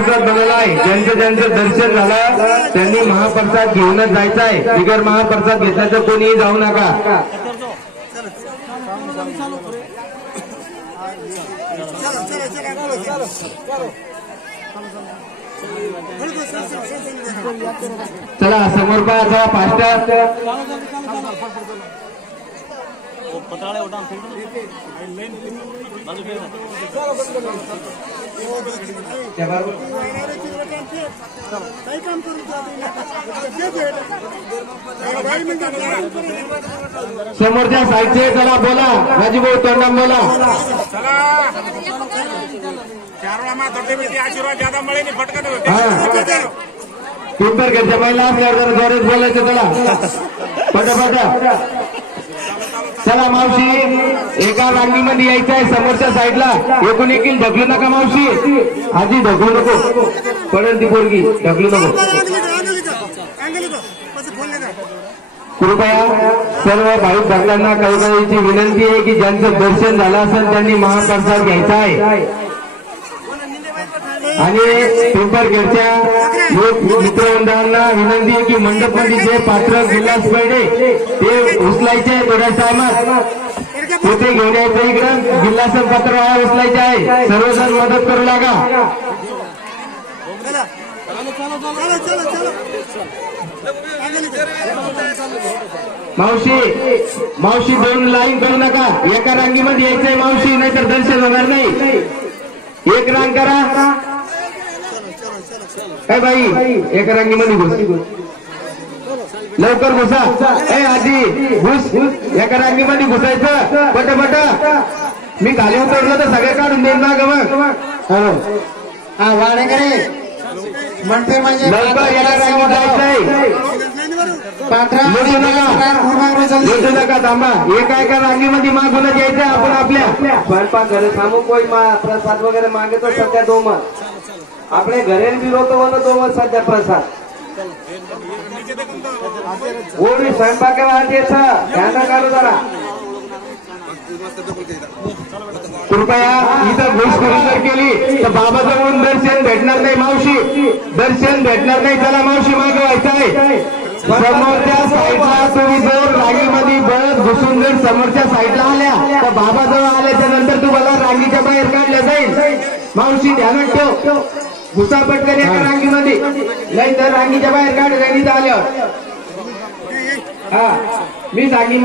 महाप्रसाद बनवला आहे। ज्यांचं ज्यांचं दर्शन झालं त्यांनी महाप्रसाद घेऊनच जायचं आहे। बिगर महाप्रसाद घेतल्याचं कोणीही जाऊ नका। चला समोर पहा जरा फास्ट। समोरच्या साईडचे चला बोला राजूभाऊ तोंडाम बोला। आशीर्वाद ज्यादा मळे नाही फटका पिंपरखेडच्या महिला आपल्यावर जरा जोरात बोलायचं। चला पटापट चला मावशी एका रांगीमध्ये यायचं आहे। समोरच्या साईडला एकूण एकील ढकलू नका मावशी। आजी ढकलू नको पडेल ती पोरगी ढकलू नको। कृपया सर्व भाविक भक्तांना कळकळीची विनंती आहे की ज्यांचं दर्शन झालं असेल त्यांनी महाप्रसाद घ्यायचा आहे। आणि पिंपरखेडच्या मित्रमंडळांना विनंती आहे की मंडपमध्ये जे पात्र गिलास पडले ते उचलायचे थोड्या टायमात तिथे घेऊन यायचं। इकडं गिल्लास पात्र उचलायचे आहे। सर्वजण मदत करू लागा। मावशी दोन लाईन करू नका। एका रांगीमध्ये यायचंय मावशी नाहीतर दर्शन होणार नाही। एक रांग करा काय बाई एका रांगीमध्ये घुस लवकर घुसा। ए आजी घुस एका रांगीमध्ये घुसायचं पट। मी खाली उतरलो तर सगळे काढून देईन ना मग। हा वाडेकडे म्हणते म्हणजे लवकर एका रांगीत जायचंय। लुटू नका थांबा। एका रांगीमध्ये मागूनच यायचंय आपण आपल्या स्वयंपाक घरे थांबू कोई प्रसाद वगैरे मागेतो सध्या दोमत आपले घरेल बी रोतो वाला दोमत सध्या प्रसाद ओढी स्वयंपाकाला ध्यान काढू जरा। कृपया इथं घुसखोरी जर केली तर बाबाजवळून दर्शन भेटणार नाही मावशी। दर्शन भेटणार नाही। चला मावशी मागे व्हायचं आहे। समोरच्या साईडला तुम्ही जर रांगीमध्ये बळत घुसून जर समोरच्या साईडला आल्या तर बाबाजवळ आल्याच्या नंतर तुम्हाला रांगीच्या बाहेर काढल्या जाईल। मावशी ध्यानात ठेव घुसा पटकन एका रांगीमध्ये नाही तर रांगीच्या बाहेर काढ रांगीत आल्यावर। हा मी रांगी